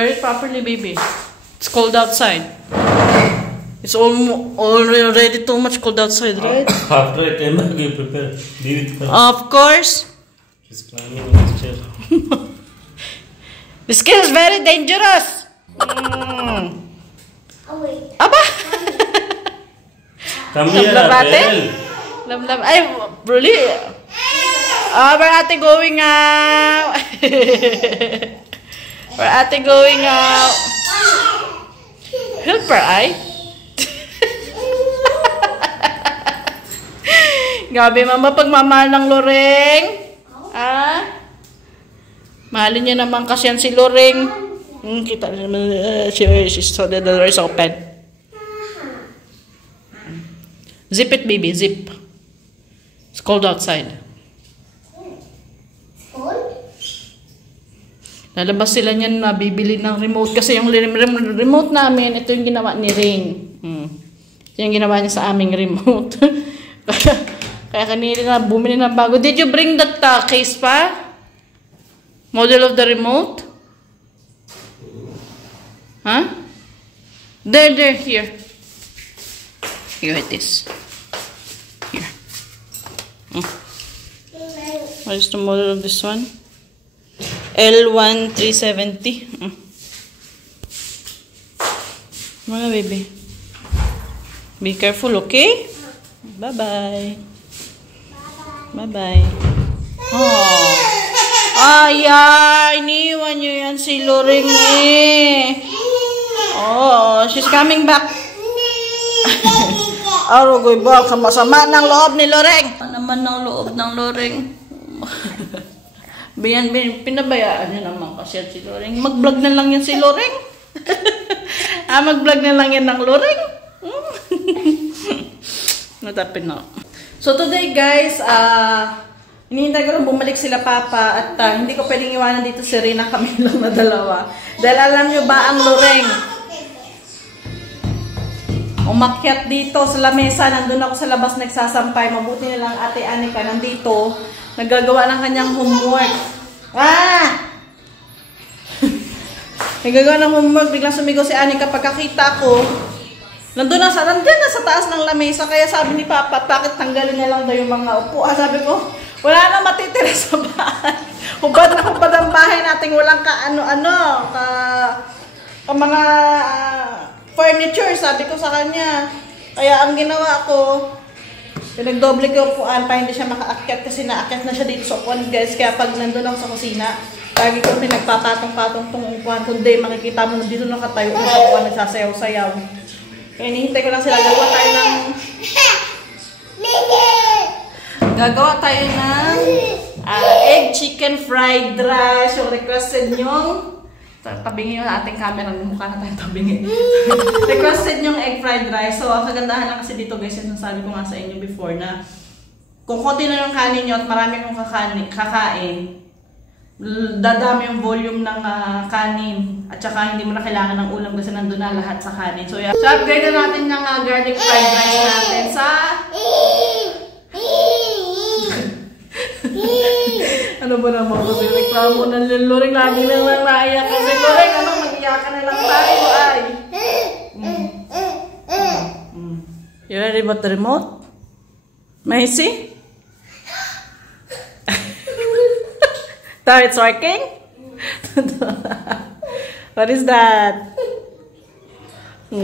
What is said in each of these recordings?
Wear it properly, baby. It's cold outside. It's already too much cold outside, right? After I came back, you prepare. Be with her. Of course. She's climbing on this chair. This kid is very dangerous. Oh, wait. Aba! Come here, Abel. Love. Ay, really? Where ate going out? Where ate going out? Help her, ay? Gabi, mama, pagmamahal ng Loreng. Ah? Mahalin niya naman kasi yan si Loreng. Kita naman, she saw that the door is open. Zip it, baby, zip. It's cold outside. Lalabas sila niyan na bibili ng remote kasi yung remote namin, ito yung ginawa ni Ring. Ito yung ginawa niya sa aming remote. Kaya kanina na bumili ng bago. Did you bring that case pa? Model of the remote? Huh? There, here. Here it is. Here. What is the model of this one? L1370. Mga baby. Be careful, okay? Bye-bye. Bye-bye. Oh. Ay, iniwan nyo yan si Loreng eh. Oh, she's coming back. Arogoy ba, kamasama ng loob ni Loreng. Ano naman ng loob ng Loreng? Pinabayaan niya naman kasi si Loreng. Mag-vlog na lang yan si Loreng. Mag-vlog na lang yan ng Loreng. Natapin na. So today guys, hinihintay ko lang bumalik sila papa at hindi ko pwedeng iwanan dito si Rina, kami lang na dalawa. Dahil alam nyo ba ang Loreng? Umakyat dito sa lamesa, nandun ako sa labas nagsasampay. Mabuti nilang ate Anika nandito, naggagawa ng kanyang homework. Naggagawa ng homework, biglang sumigaw si Anika pagkakita ko. Nandyan na sa taas ng lamesa, kaya sabi ni Papa, bakit tanggalin na lang daw yung mga upuan? Sabi ko, wala na matitira sa bahay. Hubad na hubad ang bahay natin, walang mga furniture, sabi ko sa kanya. Kaya ang ginawa ko, pinagdoble ko upuan para hindi siya makaakyat kasi naakyat na siya dito sa upuan, guys. Kaya pag nandun ako sa kusina, lagi ko pinagpapatong-patong tong upuan. Kundi makikita mo dito nakatayo ng upuan, nagsasayaw-sayaw. Kaya hinihintay ko lang sila. Gagawa tayo ng egg chicken fried rice. Yung requested nyong, tabingin yung ating camera, mukha na tayo tabingin. Requested nyong egg fried rice. So, ang kagandahan lang kasi dito guys, yung sabi ko nga sa inyo before na kung konti na yung kanin nyo at marami kong kakain, dadami yung volume ng kanin at saka hindi mo na kailangan ng ulam kasi nandun na lahat sa kanin. So, yeah. So upgrade na natin ng garlic fried rice natin sa ano ba naman kasi reklamo ng Loreng, lagi na lang naiyak kasi Loreng, anong mag-iyakan na lang tayo ay You ready about the remote? Macy? It's working? What is that?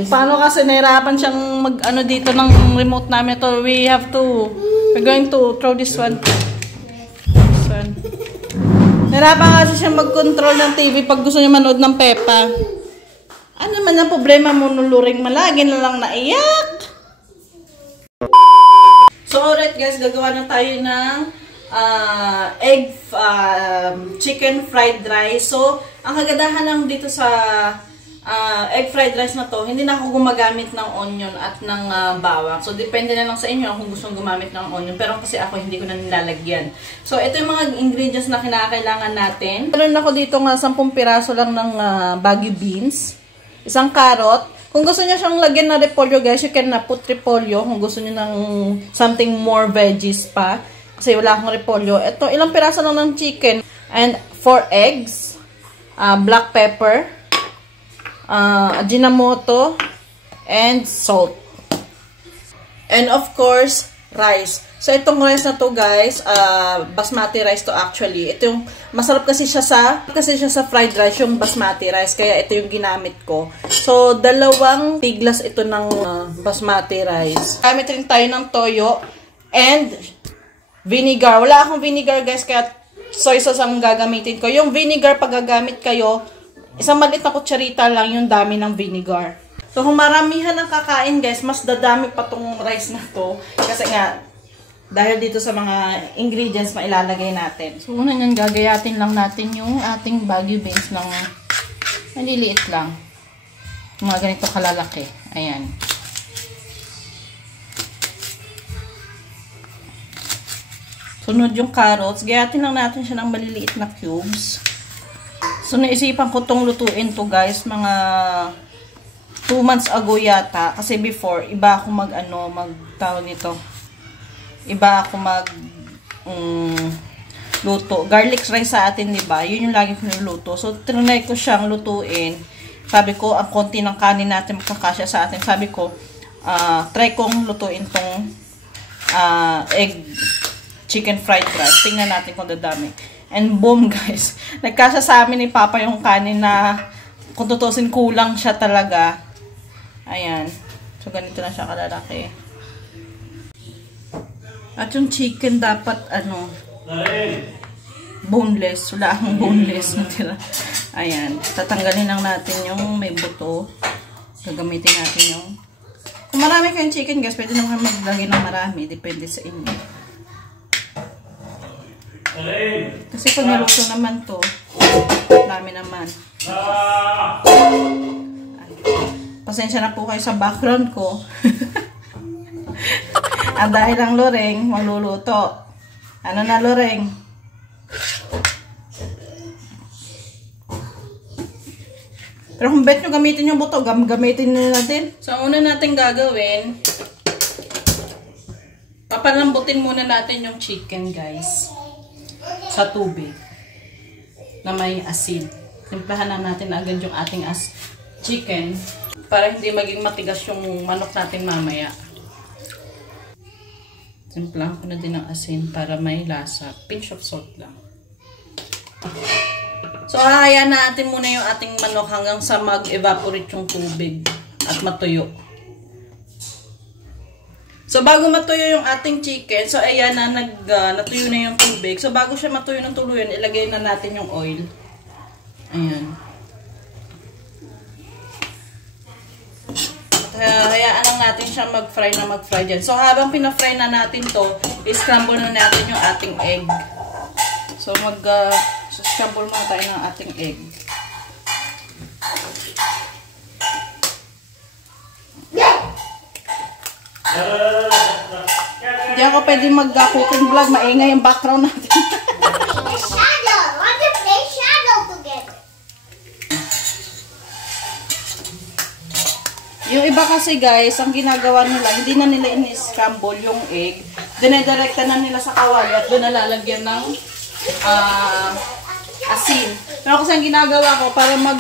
Paano kasi nahirapan siyang mag-ano dito ng remote namin ito? We're going to throw this one. This one. Nahirapan kasi siyang mag-control ng TV pag gusto niya manood ng Peppa. Ano man ang problema mo nung Loreng, malagi na lang naiyak. So alright guys, gagawa na tayo ng egg chicken fried rice. So, ang kagandahan lang dito sa egg fried rice na to, hindi na ako gumagamit ng onion at ng bawang. So, depende na lang sa inyo kung gusto gumamit ng onion. Pero kasi ako, hindi ko na nilalagyan. So, ito yung mga ingredients na kinakailangan natin. Meron ako dito nga 10 piraso lang ng baggy beans. Isang carrot. Kung gusto niyo siyang lagyan ng repolyo, guys, you can put repolyo. Kung gusto niyo ng something more veggies pa. Kasi wala akong repolyo. Ito, ilang piraso lang ng chicken. And 4 eggs. Black pepper. Ajinomoto, and salt. And of course, rice. So, itong rice na to guys, basmati rice to actually. Ito yung, masarap kasi siya sa fried rice, yung basmati rice. Kaya ito yung ginamit ko. So, 2 tiglas ito ng basmati rice. Gamit rin tayo ng toyo and vinegar. Wala akong vinegar guys, kaya soy sauce ang gagamitin ko. Yung vinegar, pag gagamit kayo, isang maliit na kutsarita lang yung dami ng vinegar. So, kung maramihan ang kakain guys, mas dadami pa tong rice na to. Kasi nga, dahil dito sa mga ingredients na ilalagay natin. So, una nyan, gagayatin lang natin yung ating Baguio beans ng maliliit lang. Mga ganito kalalaki. Ayan. Sunod yung carrots. Gayatin lang natin siya ng maliliit na cubes. So, naisipan ko tong lutuin to guys. Mga 2 months ago yata. Kasi before, iba ako magtawag nito. Iba ako luto. Garlic rice sa atin, diba? Yun yung lagi ko niluluto. So, trinay ko siyang lutuin. Sabi ko, ang konti ng kanin natin magkakasya sa atin. Sabi ko, try kong lutuin tong egg chicken fried rice. Tingnan natin kung dadami. And boom, guys. Nagkasya sa amin ni Papa yung kanin na kung tutusin kulang siya talaga. Ayan. So, ganito na siya kalalaki. At yung chicken dapat, boneless. Wala akong boneless. Ayan. Tatanggalin lang natin yung may buto. Gagamitin natin yung... Kung marami kayong chicken, guys, pwede naman maglagay ng marami. Depende sa inyo. Kasi kung naluto naman to, dami naman. Pasensya na po kayo sa background ko. At dahil ang Loreng, magluluto. Ano na, Loreng? Pero kung bet nyo gamitin yung buto, gamitin nyo natin. So, ang una natin gagawin, papalambutin muna natin yung chicken, guys. Sa tubig. Na may asin. Timplahan na natin agad yung ating chicken. Para hindi maging matigas yung manok natin mamaya. Timplahan ko na din ng asin para may lasa. Pinch of salt lang. So, hahayaan natin muna yung ating manok hanggang sa mag-evaporate yung tubig at matuyo. So, bago matuyo yung ating chicken, so, ayan na, natuyo na yung tubig. So, bago siya matuyo ng tuluyan, ilagay na natin yung oil. Ayan. Hayaan lang natin siya mag-fry dyan. So, habang pina-fry na natin to, i-scramble na natin yung ating egg. So, scramble muna tayo ng ating egg. Hindi ako pwede mag-cooking vlog. Maingay yung background natin. Shadow! Want to play shadow together? Yung iba kasi guys, ang ginagawa nila, hindi na nila in-scramble yung egg. Dinedirekta na nila sa kawali at doon nalalagyan ng asin. Pero kasi ang ginagawa ko, para mas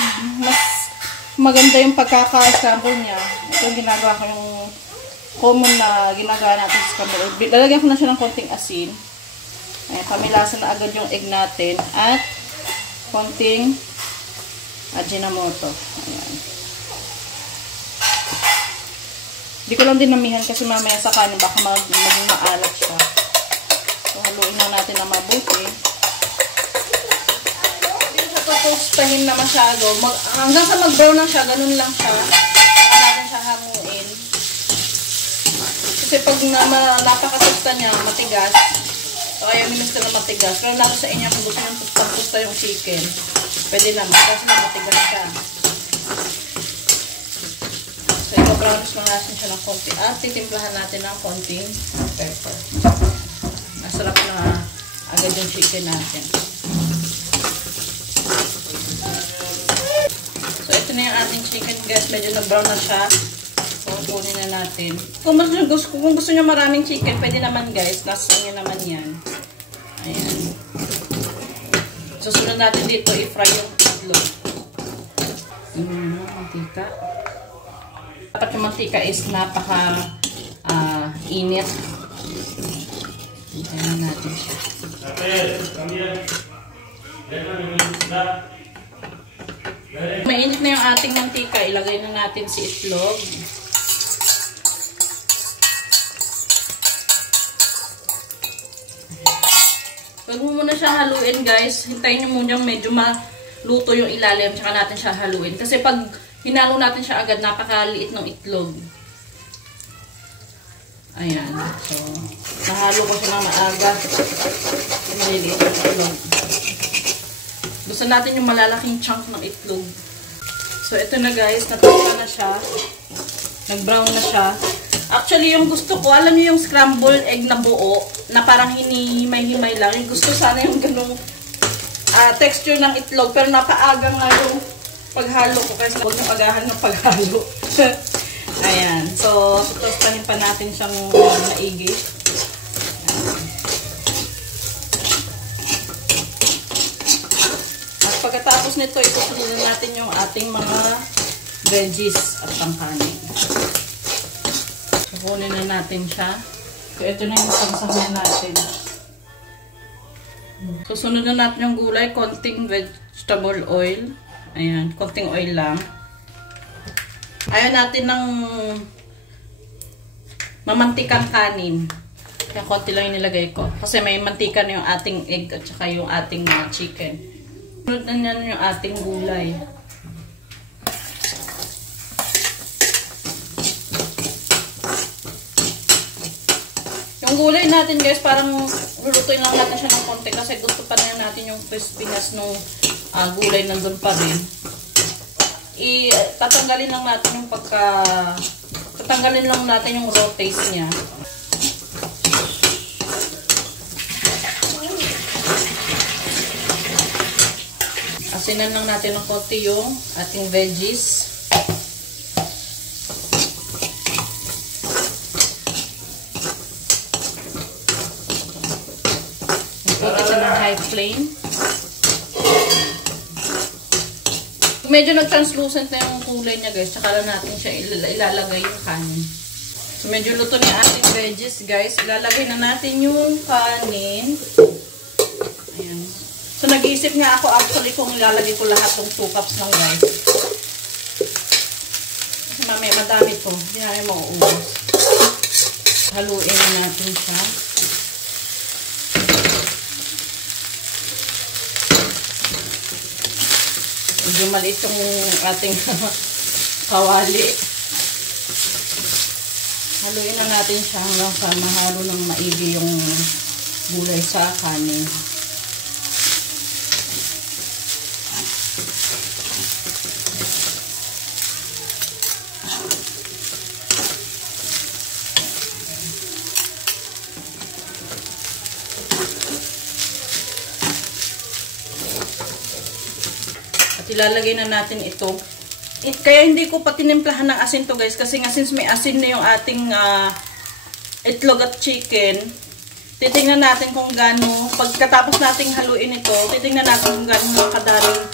maganda yung pagkaka-scramble niya, ito yung ginagawa ko, yung common na ginagawa natin sa scramble. Lalagyan ko na siya ng konting asin. Ayan, pamilasa na agad yung egg natin. At konting Ajinomoto. Ayan. Hindi ko lang dinamihan kasi mamaya sa kanin baka maging maalat siya. So, haluin na natin na mabuti. Hindi siya tutustahin na masyado. Hanggang sa mag-brown lang siya, ganun lang siya. Saka natin siya hamuin. Kasi pag napakatusta niya, matigas. So, kaya minus na matigas. Pero lalo sa inyo kung gusto nyo tusta yung chicken. Pwede naman kasi matigas siya. So, i-brownish lang natin siya ng konti. At titimplahan natin ng konting pepper. Masarap na agad yung chicken natin. So, ito na yung ating chicken, guys. Medyo na-brown na siya. So, kunin na natin. Kung gusto nyo maraming chicken, pwede naman, guys. Nasa inyo naman yan. Ayan. Susunod natin dito, i-fry yung itlog. Mantika. Dapat yung mantika is napaka init. Hintayin natin siya. Mainit na yung ating mantika. Ilagay na natin si itlog. Huwag mo muna siya haluin, guys. Hintayin nyo muna medyo maluto yung ilalim. Tsaka natin siya haluin. Kasi pag hinalo natin siya agad, napakaliit ng itlog. Ayan. So, nahalo ko siya ng maaga. Maliliit ng itlog. Gusto natin yung malalaking chunk ng itlog. So, ito na guys. Natuwa na siya. Nag-brown na siya. Actually, yung gusto ko, alam niyo yung scrambled egg na buo, na parang hinihimay-himay lang. Yung gusto sana yung ganung texture ng itlog. Pero napaaga nga yung paghalo ko. Kasi huwag niyong agahan ng paghalo. Ayan. So, tostahin pa natin siyang maigi. At pagkatapos nito, itutuloy natin yung ating mga veggies at pangkanin. Kunin na natin siya. So, ito na yung pagsahan natin. So, sunod na natin yung gulay. Konting vegetable oil. Ayan. Konting oil lang. Ayaw natin ng mamantikang kanin. Kaya konti lang yung nilagay ko. Kasi may mantika na yung ating egg at saka yung ating chicken. Sunod na yan yung ating gulay. Yung gulay natin guys, parang lulutuin lang natin siya ng konti kasi gusto pa na natin yung crispiness ng gulay nandun pa rin. Tatanggalin lang natin yung tatanggalin lang natin yung raw taste niya. Asinan lang natin ng konti yung ating veggies. High flame. Medyo nag-translucent na yung kulay niya guys. Tsaka lang natin siya ilalagay yung kanin. So medyo luto na yung ating veggies guys. Ilalagay na natin yung kanin. Ayan. So nag-iisip nga ako actually kung ilalagay ko lahat ng 2 cups lang guys. Kasi mamaya madami to. Hindi namin mauubos. Haluin na natin siya. Medyo maliit yung ating kawali. Haluin na natin siya hanggang sa mahalo ng maigi yung gulay sa kanin. Ilalagay na natin ito. Kaya hindi ko pa tinimplahan ng asin to guys. Kasi nga since may asin na yung ating itlog at chicken, titingnan natin kung gaano, pagkatapos nating haluin ito, titingnan natin kung gaano kadaling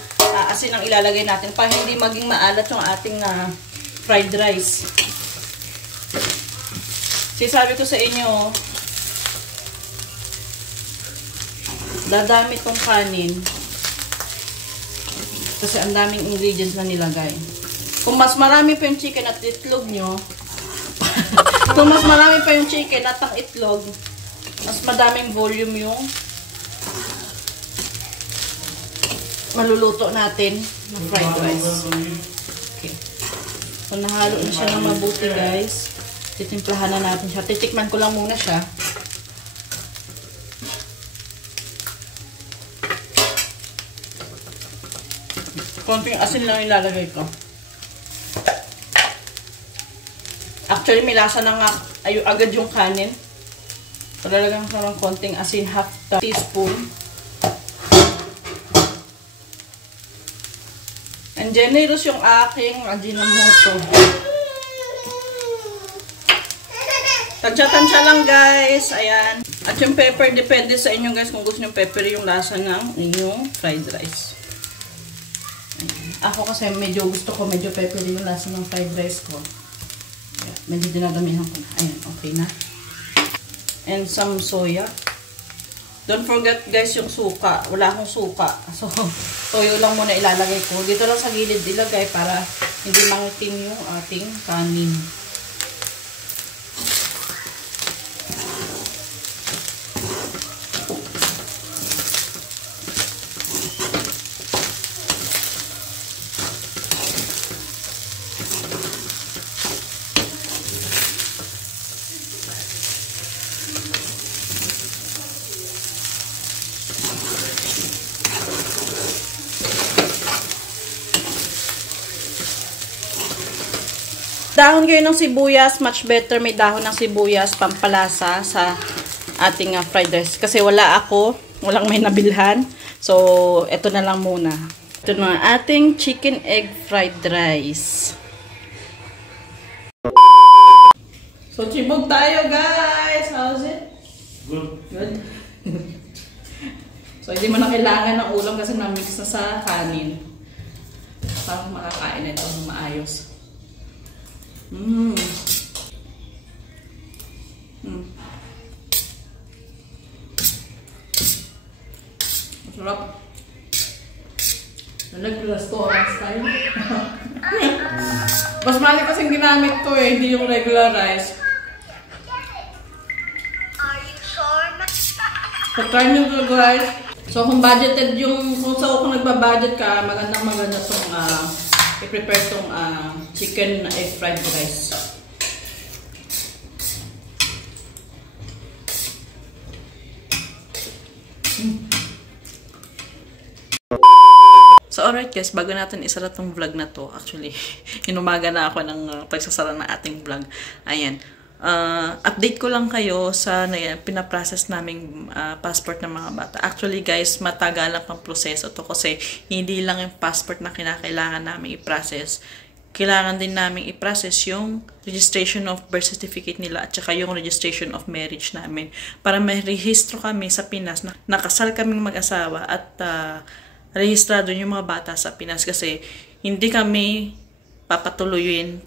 asin ang ilalagay natin para hindi maging maalat yung ating fried rice. Sabi ko sa inyo, dadami tong kanin. Kasi ang daming ingredients na nilagay. Kung mas marami pa yung chicken at itlog nyo, kung mas marami pa yung chicken at ang itlog, mas madaming volume yung maluluto natin na fried rice. Okay. So, nahalo na siya ng mabuti guys. Titimplahan na natin siya. Titikman ko lang muna siya. Konting asin lang ilalagay ko. Actually, may lasa na nga agad yung kanin. Palalagyan ko ng konting asin, half teaspoon. And generous yung aking Ajinomoto. Tansya-tansya lang guys. Ayan. At yung pepper, depende sa inyo guys kung gusto nyo pepper yung lasa ng inyong fried rice. Ayan. Ako kasi medyo gusto ko, medyo peppery yung lasa ng fried rice ko. Kaya, medyo dinadamihan ko na. Ayan, okay na. And some soya. Don't forget guys yung suka. Wala akong suka. So, toyo lang muna ilalagay ko. Dito lang sa gilid ilagay para hindi mangitim yung ating kanin. Dahon kayo ng sibuyas, much better may dahon ng sibuyas, pampalasa sa ating fried rice. Kasi walang may nabilhan. So, ito na lang muna. Ito na ating chicken egg fried rice. So, chibog tayo guys! How's it? Good. Good. So, hindi mo na kailangan ng ulam kasi na-mix na sa kanin. Parang makakain na ito ng maayos. Masarap. Nag-restaurants tayo. Basmati kasing ginamit ko eh, hindi yung regular rice. Are you sure? So, try nyo to guys. So, kung budgeted kung nagbabudget ka, maganda itong i-prepare itong chicken egg fried rice. So, alright guys, bago natin isara tong vlog na to, actually, inumaga na ako ng pagsasara ng ating vlog. Ayan. Update ko lang kayo sa pinaprocess naming passport ng mga bata. Actually guys, matagalang pang proseso to kasi hindi lang yung passport na kinakailangan namin i-process. Kailangan din namin i-process yung registration of birth certificate nila at saka yung registration of marriage namin. Para may rehistro kami sa Pinas, nakasal kaming mag-asawa at rehistrado yung mga bata sa Pinas kasi hindi kami papatuluyin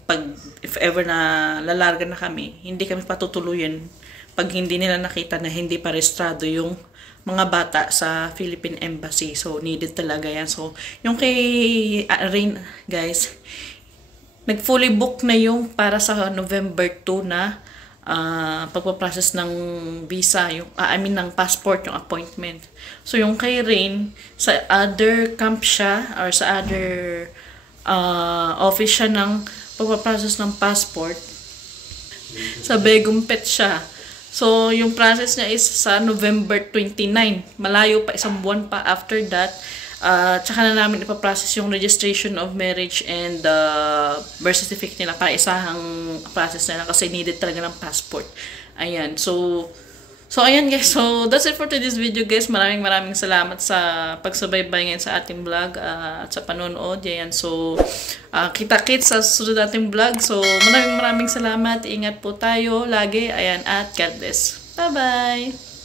if ever na lalarga na kami, hindi kami patutuluyin pag hindi nila nakita na hindi pa rehistrado yung mga bata sa Philippine Embassy. So, needed talaga yan. So, yung kay Rain, guys, nag-fully book na yung para sa November 2 na pagpaprocess ng visa, ng passport, yung appointment. So, yung kay Rain, sa other camp siya, or sa other office siya ng pagpaprocess ng passport. Sa Begumpet siya. So, yung process niya is sa November 29. Malayo pa, isang buwan pa after that. Tsaka na namin ipaprocess yung registration of marriage and birth certificate nila para isahang process nila kasi needed talaga ng passport. Ayan. So, ayan guys. So, that's it for today's video guys. Maraming salamat sa pagsubaybay ngayon sa ating vlog at sa panonood. Ayan. So, kita-kits sa susunod nating vlog. So, maraming salamat. Ingat po tayo lagi. Ayan. At God bless. Bye-bye!